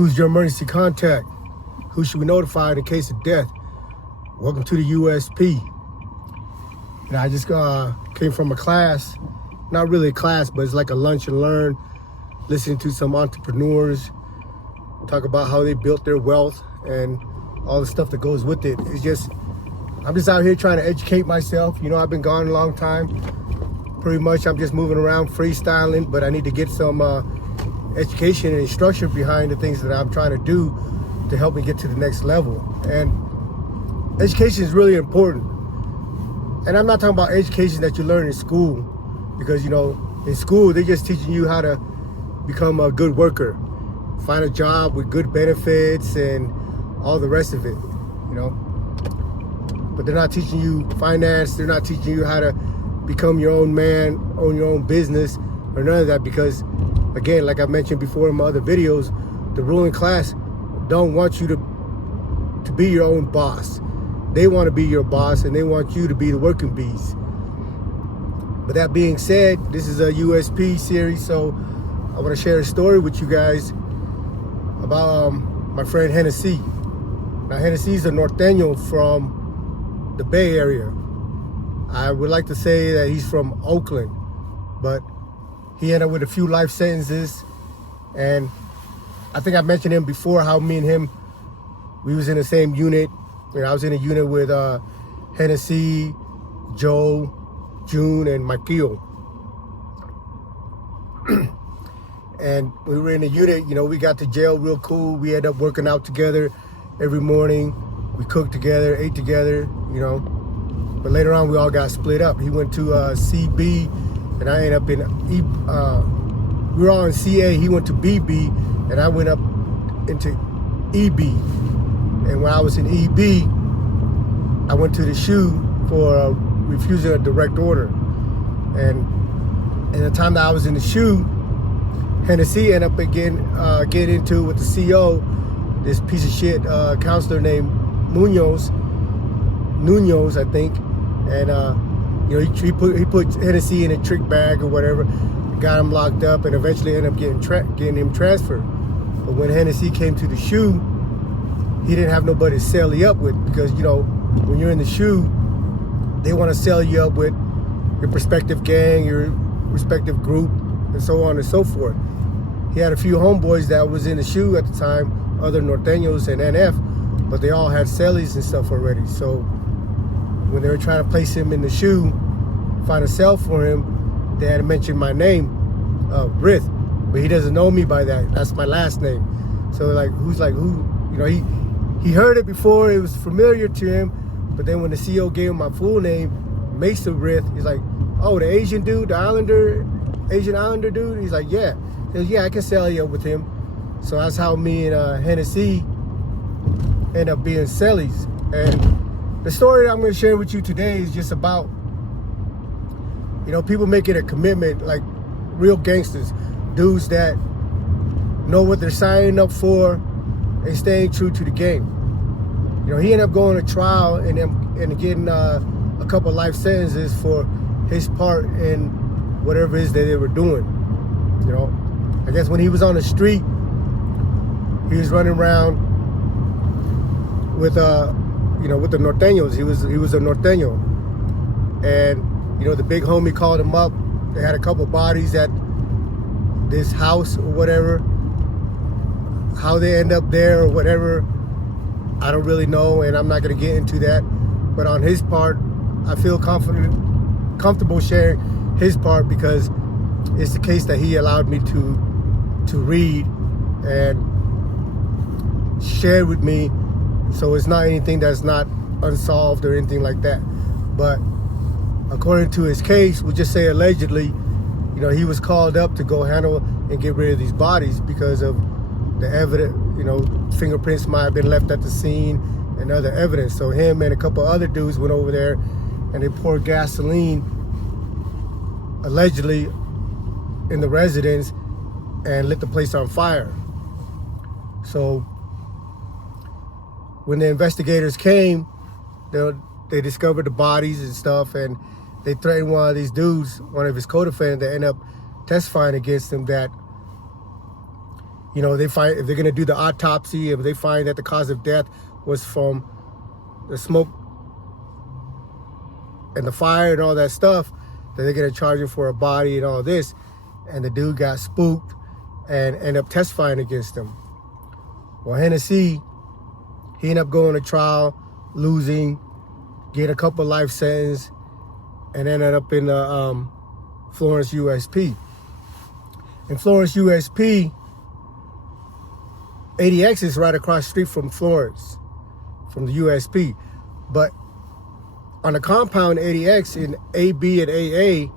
Who's your emergency contact? Who should we notify in case of death? Welcome to the USP. And I just came from a class, not really a class, but it's like a lunch and learn, listening to some entrepreneurs talk about how they built their wealth and all the stuff that goes with it. It's just, I'm just out here trying to educate myself. You know, I've been gone a long time. Pretty much I'm just moving around freestyling, but I need to get some education and structure behind the things that I'm trying to do to help me get to the next level. And education is really important. And I'm not talking about education that you learn in school, because, you know, in school, they're just teaching you how to become a good worker, find a job with good benefits and all the rest of it, you know. But they're not teaching you finance. They're not teaching you how to become your own man, own your own business, or none of that, because, again, like I mentioned before in my other videos, the ruling class don't want you to be your own boss. They want to be your boss, and they want you to be the working bees. But that being said, this is a USP series, so I want to share a story with you guys about my friend Hennessy. Now, Hennessy's a norteño from the Bay Area. I would like to say that he's from Oakland, but he ended up with a few life sentences. And I think I mentioned him before, how me and him, we was in the same unit. You know, I was in a unit with Hennessy, Joe, June, and Michael. And we were in the unit, you know, we got to jail real cool. We ended up working out together every morning. We cooked together, ate together, you know. But later on, we all got split up. He went to CB, and I ended up in we were all in CA. He went to BB, and I went up into EB. And when I was in EB, I went to the SHU for refusing a direct order. And in the time that I was in the SHU, Hennessy ended up getting into with the CO, this piece of shit counselor named Munoz, I think. And you know, he put Hennessy in a trick bag or whatever, got him locked up, and eventually ended up getting him transferred. But when Hennessy came to the SHU, he didn't have nobody to sell you up with, because, you know, when you're in the SHU, they want to sell you up with your prospective gang, your respective group, and so on and so forth. He had a few homeboys that was in the SHU at the time, other norteños and NF, but they all had cellies and stuff already. So when they were trying to place him in the SHU, find a cell for him, they had to mention my name, Rith, but he doesn't know me by that. That's my last name. So who? You know, he heard it before, it was familiar to him, but then when the CO gave him my full name, Mesa Rith, he's like, oh, the Asian dude, the Asian Islander dude? He's like, yeah. He goes, yeah, I can sell you up with him. So that's how me and Hennessy end up being cellies. And the story that I'm going to share with you today is just about, you know, people making a commitment, like real gangsters, dudes that know what they're signing up for and staying true to the game. You know, he ended up going to trial and getting a couple life sentences for his part in whatever it is that they were doing. You know, I guess when he was on the street, he was running around with you know, with the norteños. He was a norteño, and you know, the big homie called him up. They had a couple bodies at this house or whatever. How they end up there or whatever, I don't really know, and I'm not going to get into that. But on his part, I feel comfortable sharing his part, because it's the case that he allowed me to read and share with me. So it's not anything that's not unsolved or anything like that. But according to his case, we'll just say allegedly, you know, he was called up to go handle and get rid of these bodies because of the evidence, you know, fingerprints might have been left at the scene and other evidence. So him and a couple other dudes went over there and they poured gasoline, allegedly, in the residence and lit the place on fire. So when the investigators came, they discovered the bodies and stuff, and they threatened one of these dudes, one of his co-defendants, that ended up testifying against him, that You know, if they're going to do the autopsy, if they find that the cause of death was from the smoke and the fire and all that stuff, then they're going to charge him for a body and all this. And the dude got spooked and ended up testifying against him. Well, Hennessy, he ended up going to trial, losing, getting a couple life sentence, and ended up in the Florence USP. In Florence USP, ADX is right across the street from Florence, from the USP. But on the compound ADX in AB and AA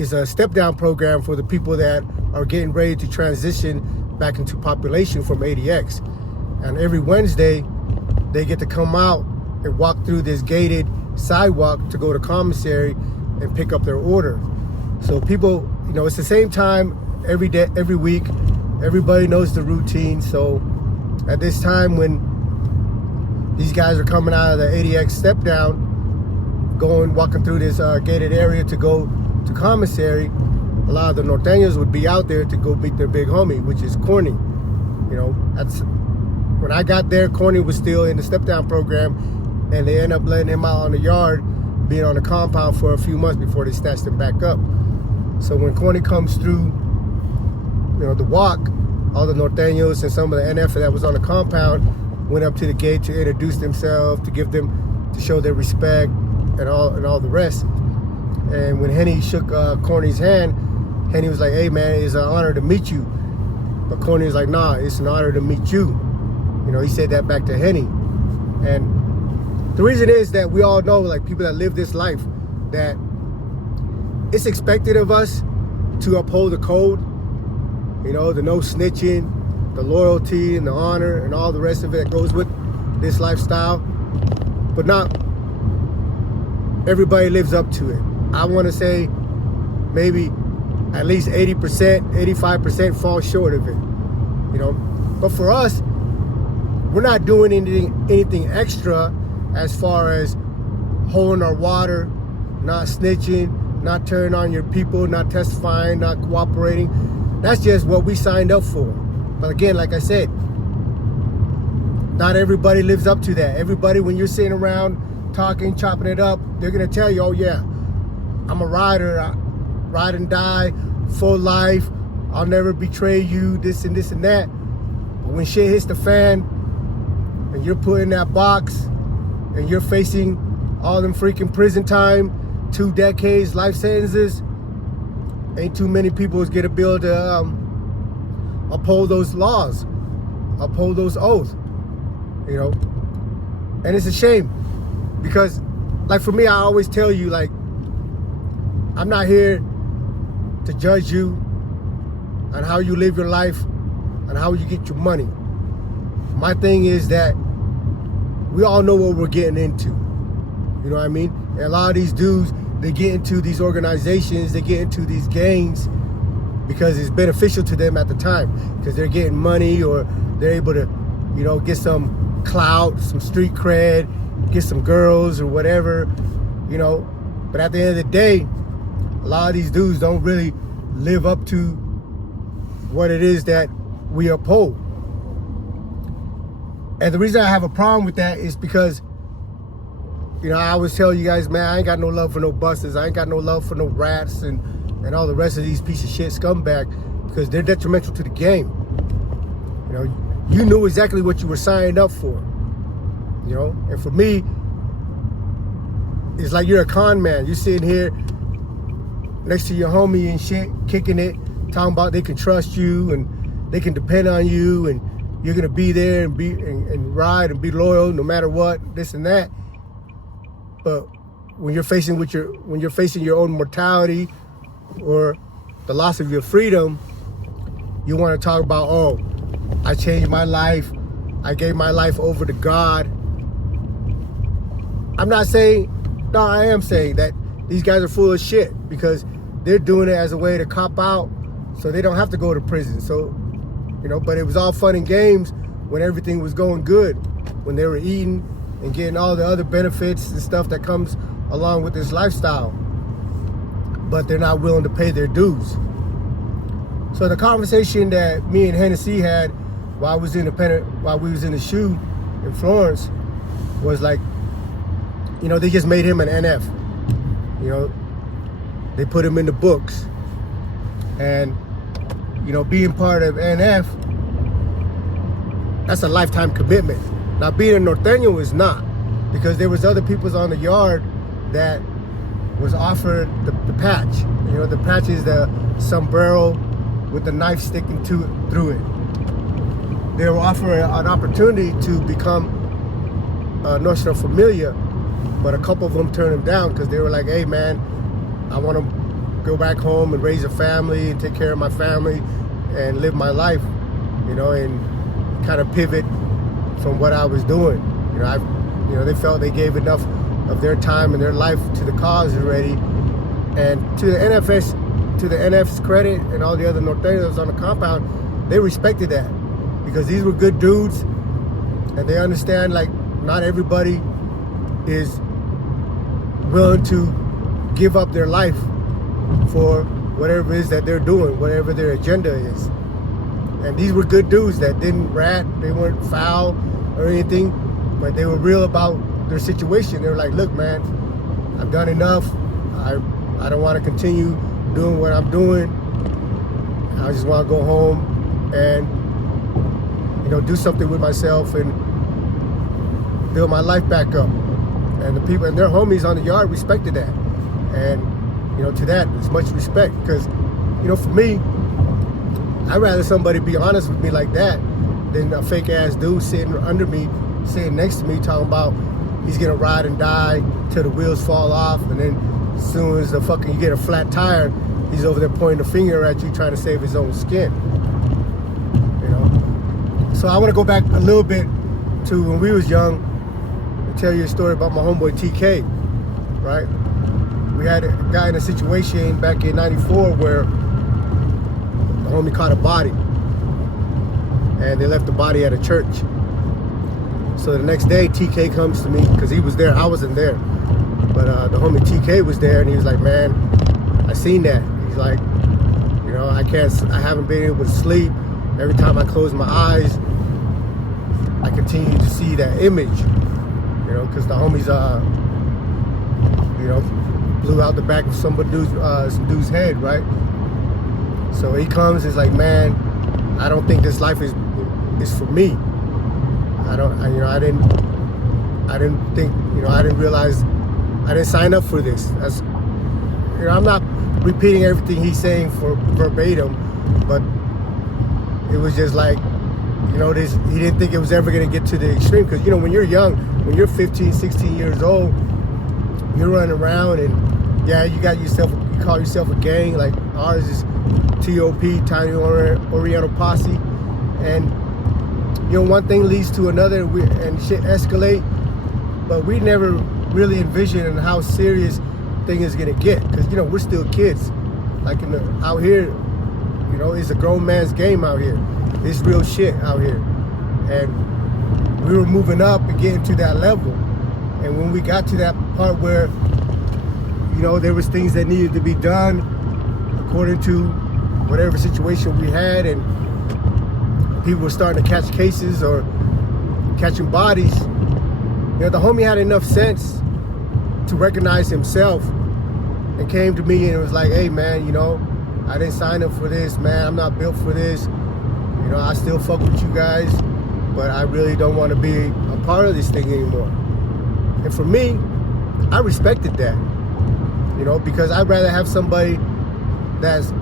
is a step-down program for the people that are getting ready to transition back into population from ADX. And every Wednesday, they get to come out and walk through this gated sidewalk to go to commissary and pick up their order. So people, you know, it's the same time every day, every week. Everybody knows the routine. So at this time when these guys are coming out of the ADX step down, walking through this gated area to go to commissary, a lot of the norteños would be out there to go meet their big homie, which is Corny. You know, when I got there, Corny was still in the step down program, and they end up letting him out on the yard, being on the compound for a few months before they snatched him back up. So when Corny comes through, you know, the walk, all the norteños and some of the NF that was on the compound went up to the gate to introduce themselves, to show their respect and all the rest. And when Henny shook Corny's hand, Henny was like, "Hey man, it's an honor to meet you." But Corny was like, "Nah, it's an honor to meet you." You know, he said that back to Henny. And the reason is that we all know, like people that live this life, that it's expected of us to uphold the code. You know, the no snitching, the loyalty and the honor and all the rest of it that goes with this lifestyle. But not everybody lives up to it. I want to say maybe at least 80%, 85% fall short of it. You know, but for us, we're not doing anything extra as far as holding our water, not snitching, not turning on your people, not testifying, not cooperating. That's just what we signed up for. But again, like I said, not everybody lives up to that. Everybody, when you're sitting around talking, chopping it up, they're gonna tell you, "Oh yeah, I'm a rider, I ride and die, full life, I'll never betray you, this and this and that." But when shit hits the fan and you're put in that box and you're facing all them freaking prison time, 2 decades, life sentences, ain't too many people is gonna be able to uphold those laws, uphold those oaths, you know? And it's a shame because, like for me, I always tell you, like, I'm not here to judge you on how you live your life and how you get your money. My thing is that we all know what we're getting into. You know what I mean? And a lot of these dudes, they get into these organizations, they get into these gangs because it's beneficial to them at the time, because they're getting money or they're able to, you know, get some clout, some street cred, get some girls or whatever, you know. But at the end of the day, a lot of these dudes don't really live up to what it is that we uphold. And the reason I have a problem with that is because, you know, I always tell you guys, man, I ain't got no love for no busters. I ain't got no love for no rats and all the rest of these piece of shit scumbag, because they're detrimental to the game. You know, you knew exactly what you were signing up for. You know, and for me, it's like you're a con man. You're sitting here next to your homie and shit, kicking it, talking about they can trust you and they can depend on you and you're gonna be there and ride and be loyal no matter what, this and that. But when you're facing your own mortality or the loss of your freedom, you want to talk about, "Oh, I changed my life. I gave my life over to God." I'm not saying, no, I am saying that these guys are full of shit because they're doing it as a way to cop out so they don't have to go to prison. So, you know, but it was all fun and games when everything was going good, when they were eating and getting all the other benefits and stuff that comes along with this lifestyle. But they're not willing to pay their dues. So the conversation that me and Hennessy had while we was in the shoe in Florence was like, you know, they just made him an NF. You know, they put him in the books. And, you know, being part of NF, that's a lifetime commitment. Now, being a Norteño is not, because there was other peoples on the yard that was offered the patch. You know, the patch is the sombrero with the knife sticking through it. They were offered an opportunity to become Nuestra Familia, but a couple of them turned him down because they were like, hey man, I want to go back home and raise a family and take care of my family and live my life, you know, and kind of pivot from what I was doing. You know, they felt they gave enough of their time and their life to the cause already. And to the NF's credit and all the other Norteños on the compound, they respected that because these were good dudes, and they understand like not everybody is willing to give up their life for whatever it is that they're doing, whatever their agenda is. And these were good dudes that didn't rat, they weren't foul or anything, but they were real about their situation. They were like, look man, I've done enough. I don't want to continue doing what I'm doing. I just want to go home and, you know, do something with myself and build my life back up. And the people and their homies on the yard respected that. And, you know, to that, there's much respect because, you know, for me, I'd rather somebody be honest with me like that than a fake ass dude sitting under me, sitting next to me talking about he's gonna ride and die till the wheels fall off, and then as soon as you get a flat tire, he's over there pointing the finger at you trying to save his own skin. You know? So I wanna go back a little bit to when we was young and tell you a story about my homeboy TK, right? We had a guy in a situation back in '94 where the homie caught a body and they left the body at a church. So the next day TK comes to me because he was there, I wasn't there, but the homie TK was there, and he was like, man, I seen that. He's like, you know, I haven't been able to sleep. Every time I close my eyes, I continue to see that image, you know, because the homies you know, blew out the back of some dude's head, right? So he comes, he's like, man, I don't think this life is for me. I didn't think, you know, I didn't realize I didn't sign up for this. That's, you know, I'm not repeating everything he's saying for verbatim, but it was just like, you know, he didn't think it was ever going to get to the extreme. Because, you know, when you're young, when you're 15, 16 years old, you're running around and, yeah, you call yourself a gang. Like ours is TOP, Tiny Oriental Posse. And, you know, one thing leads to another and shit escalate. But we never really envisioned how serious thing is going to get. Because, you know, we're still kids. Like out here, you know, it's a grown man's game out here. It's real shit out here. And we were moving up and getting to that level. And when we got to that part where, you know, there was things that needed to be done according to whatever situation we had, and people were starting to catch cases or catching bodies, you know, the homie had enough sense to recognize himself and came to me and was like, hey man, you know, I didn't sign up for this, man. I'm not built for this. You know, I still fuck with you guys, but I really don't want to be a part of this thing anymore. And for me, I respected that, you know, because I'd rather have somebody that's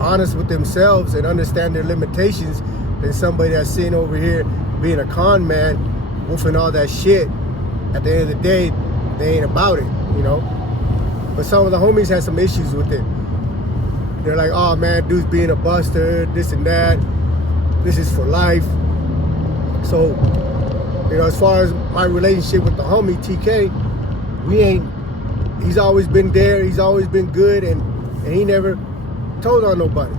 honest with themselves and understand their limitations than somebody that's sitting over here being a con man, woofing all that shit. At the end of the day, they ain't about it, you know. But some of the homies had some issues with it. They're like, oh man, dude's being a buster, this and that. This is for life. So, you know, as far as my relationship with the homie TK, he's always been there, he's always been good, and he never told on nobody.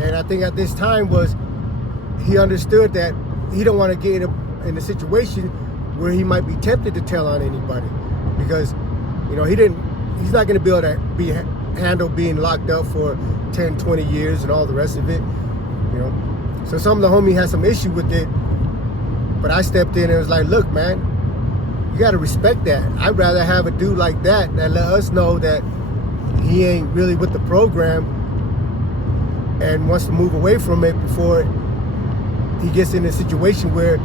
And I think at this time was, he understood that he don't want to get in a situation where he might be tempted to tell on anybody, because, you know, he's not going to be able to be handle being locked up for 10, 20 years and all the rest of it, you know. So some of the homie had some issue with it, but I stepped in and was like, look, man, you got to respect that. I'd rather have a dude like that let us know that he ain't really with the program and wants to move away from it before he gets in a situation where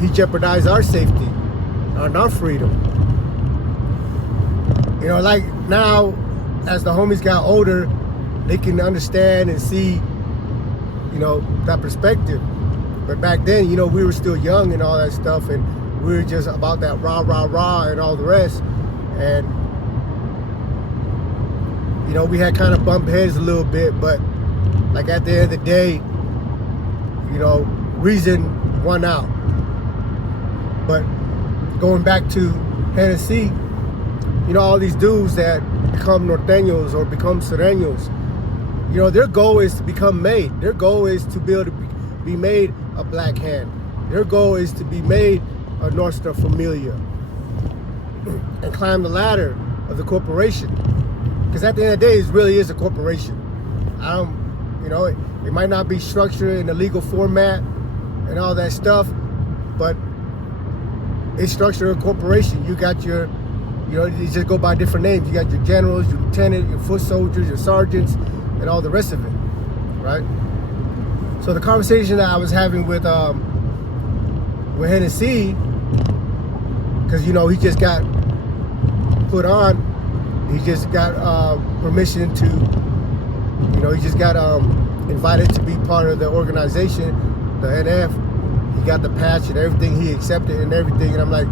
he jeopardizes our safety and our freedom. You know, like now, as the homies got older, they can understand and see, you know, that perspective. But back then, you know, we were still young and all that stuff, and we were just about that rah, rah, rah and all the rest. And, you know, we had kind of bumped heads a little bit, but like at the end of the day, you know, reason won out. But going back to Tennessee, you know, all these dudes that become norteños or become sureños, you know, their goal is to become made. Their goal is to be able to be made a Black Hand. Their goal is to be made a North Star Familia and climb the ladder of the corporation. Because at the end of the day, it really is a corporation. You know, it might not be structured in a legal format and all that stuff, but it's structured a corporation. You got your, you know, you just go by different names. You got your generals, your lieutenants, your foot soldiers, your sergeants, and all the rest of it, right? So the conversation that I was having with Hennessy, because, you know, he just got put on, he just got permission to, you know, he just got invited to be part of the organization, the NF. He got the patch and everything, he accepted and everything, and I'm like,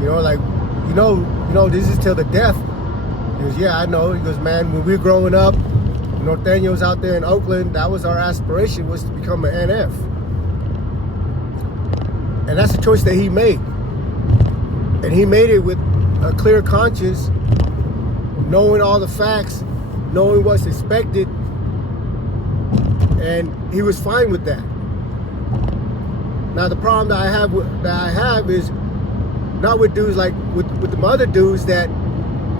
you know, this is till the death. He goes, yeah, I know. He goes, man, when we were growing up, norteños out there in Oakland, that was our aspiration, was to become an NF. And that's a choice that he made. And he made it with a clear conscience, knowing all the facts, knowing what's expected, and he was fine with that. Now the problem that I have is not with dudes like with the other dudes that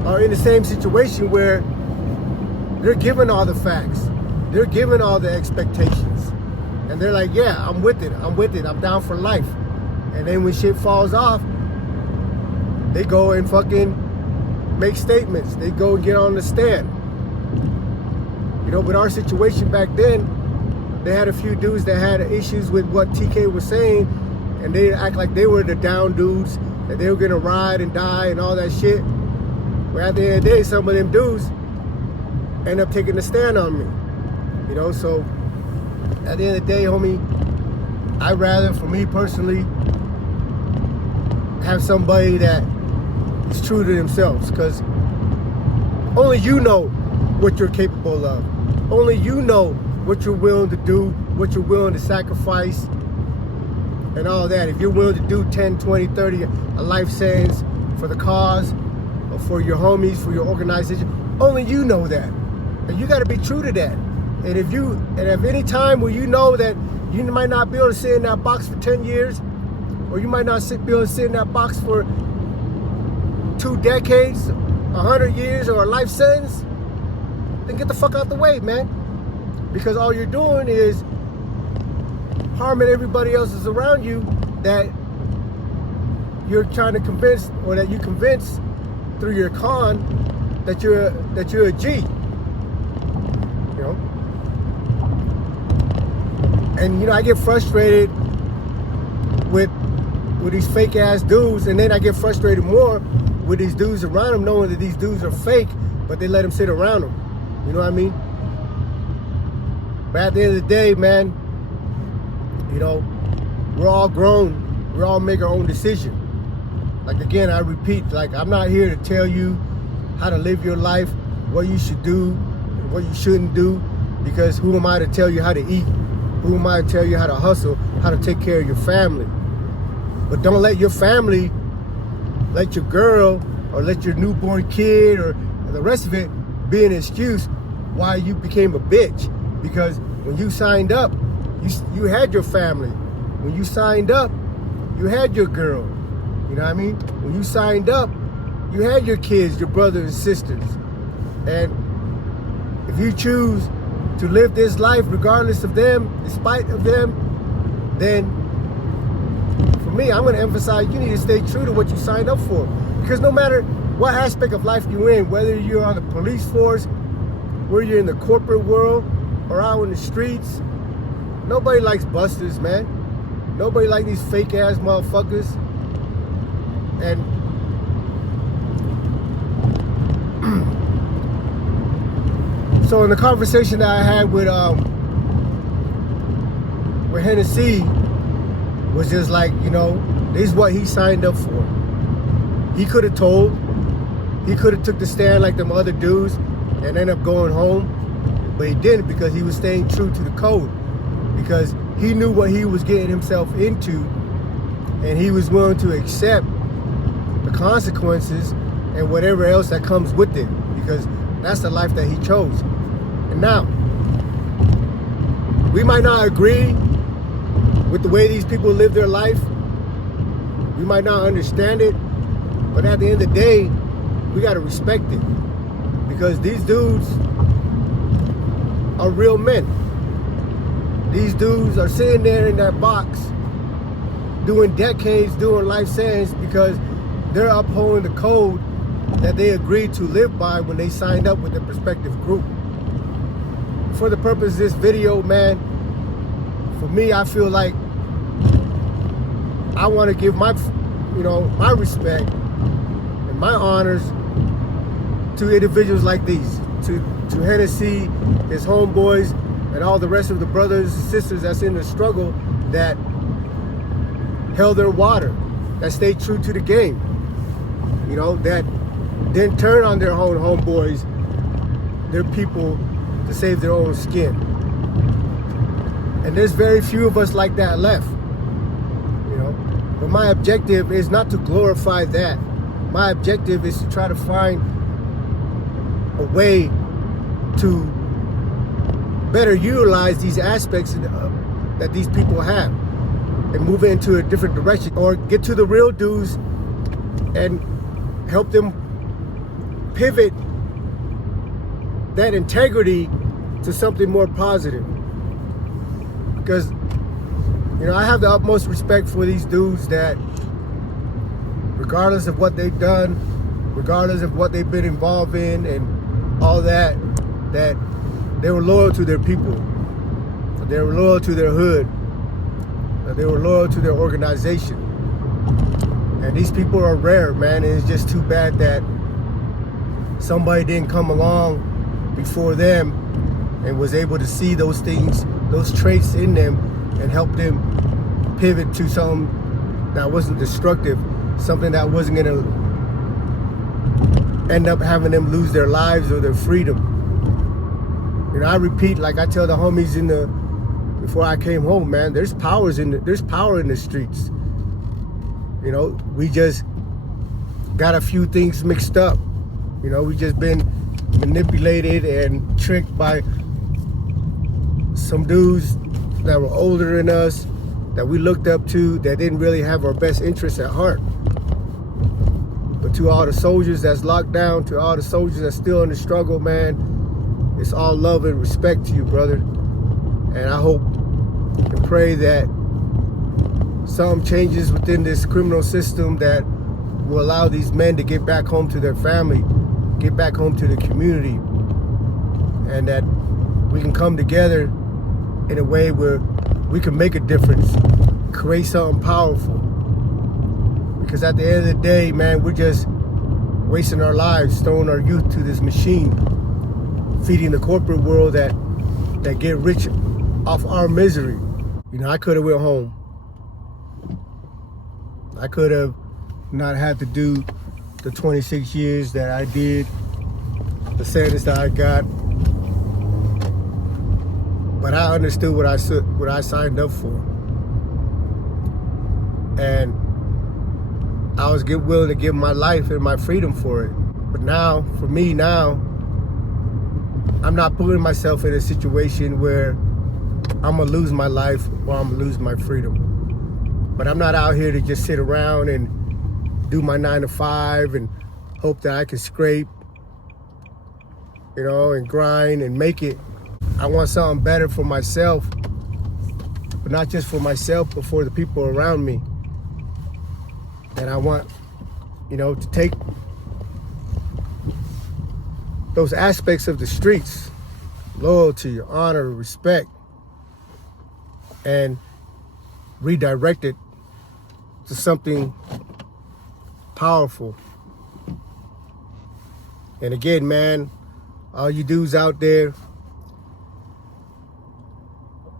are in the same situation where they're given all the facts, they're given all the expectations, and they're like, yeah, I'm with it, I'm down for life. And then when shit falls off, they go and fucking make statements, they go and get on the stand. You know, with our situation back then, they had a few dudes that had issues with what TK was saying, and they act like they were the down dudes, that they were gonna ride and die and all that shit. But at the end of the day, some of them dudes end up taking a stand on me. You know, so at the end of the day, homie, I'd rather, for me personally, have somebody that is true to themselves, because only you know what you're capable of. Only you know what you're willing to do, what you're willing to sacrifice, and all that. If you're willing to do 10, 20, 30, a life sentence for the cause, or for your homies, for your organization, only you know that. And you got to be true to that. And if any time where you know that you might not be able to sit in that box for 10 years, or you might not be able to sit in that box for 2 decades, 100 years, or a life sentence, then get the fuck out the way, man. Because all you're doing is harming everybody else is around you that you're trying to convince, or that you convince through your con, that you're a G. You know? And, you know, I get frustrated with these fake ass dudes, and then I get frustrated more with these dudes around them, knowing that these dudes are fake, but they let them sit around them. You know what I mean? But at the end of the day, man, you know, we're all grown. We all make our own decision. Like, again, I repeat, like, I'm not here to tell you how to live your life, what you should do, and what you shouldn't do, because who am I to tell you how to eat? Who am I to tell you how to hustle, how to take care of your family? But don't let your family, let your girl, or let your newborn kid, or the rest of it be an excuse why you became a bitch. Because when you signed up, you had your family. When you signed up, you had your girl. You know what I mean? When you signed up, You had your kids, your brothers and sisters. And if you choose to live this life regardless of them, despite of them, then for me, I'm going to emphasize you need to stay true to what you signed up for. Because no matter what aspect of life you're in, whether you're on the police force, whether you're in the corporate world, or out in the streets, nobody likes busters, man. Nobody likes these fake ass motherfuckers. And so in the conversation that I had with Hennessy was just like, you know, this is what he signed up for. He could have told, he could have took the stand like them other dudes and ended up going home, but he didn't because he was staying true to the code, because he knew what he was getting himself into, and he was willing to accept the consequences and whatever else that comes with it, because that's the life that he chose. And now, we might not agree with the way these people live their life. We might not understand it, but at the end of the day, we gotta respect it, because these dudes are real men. These dudes are sitting there in that box doing decades, doing life sentence, because they're upholding the code that they agreed to live by when they signed up with the prospective group. For the purpose of this video, man, for me, I feel like I want to give my, my respect and my honors to individuals like these, to Hennessy, his homeboys, and all the rest of the brothers and sisters that's in the struggle that held their water, that stayed true to the game, that didn't turn on their own homeboys, their people, to save their own skin. And there's very few of us like that left, But my objective is not to glorify that. My objective is to try to find a way to better utilize these aspects that these people have and move it into a different direction, or get to the real dudes and help them pivot that integrity to something more positive. Because I have the utmost respect for these dudes that, regardless of what they've done, regardless of what they've been involved in and all that they were loyal to their people, that they were loyal to their hood, that they were loyal to their organization. And these people are rare, man, and it's just too bad that somebody didn't come along before them and was able to see those things, those traits in them, and help them pivot to something that wasn't destructive, something that wasn't gonna end up having them lose their lives or their freedom. I repeat, like I tell the homies before I came home, man, there's power in the streets. We just got a few things mixed up. We just been manipulated and tricked by some dudes that were older than us, that we looked up to, that didn't really have our best interests at heart. But to all the soldiers that's locked down, to all the soldiers that's still in the struggle, man, it's all love and respect to you, brother. And I hope and pray that some changes within this criminal system that will allow these men to get back home to their family, get back home to the community, and that we can come together in a way where we can make a difference, create something powerful. Because at the end of the day, man, we're just wasting our lives, throwing our youth to this machine, feeding the corporate world that get rich off our misery. I could have went home. I could have not had to do the 26 years that I did, the sentence that I got. But I understood what I signed up for. And I was willing to give my life and my freedom for it. But now, for me now, I'm not putting myself in a situation where I'm gonna lose my life or I'm gonna lose my freedom. But I'm not out here to just sit around and do my 9 to 5 and hope that I can scrape, you know, and grind and make it. I want something better for myself, but not just for myself, but for the people around me. And I want, you know, to take those aspects of the streets, loyalty, honor, respect, and redirect it to something powerful. And again, man, all you dudes out there,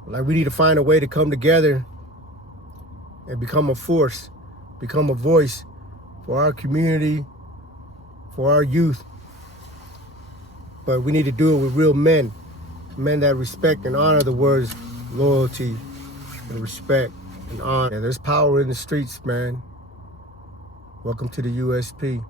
like, we need to find a way to come together and become a force, become a voice for our community, for our youth. But we need to do it with real men, men that respect and honor the words loyalty and respect and honor. Yeah, there's power in the streets, man. Welcome to the USP.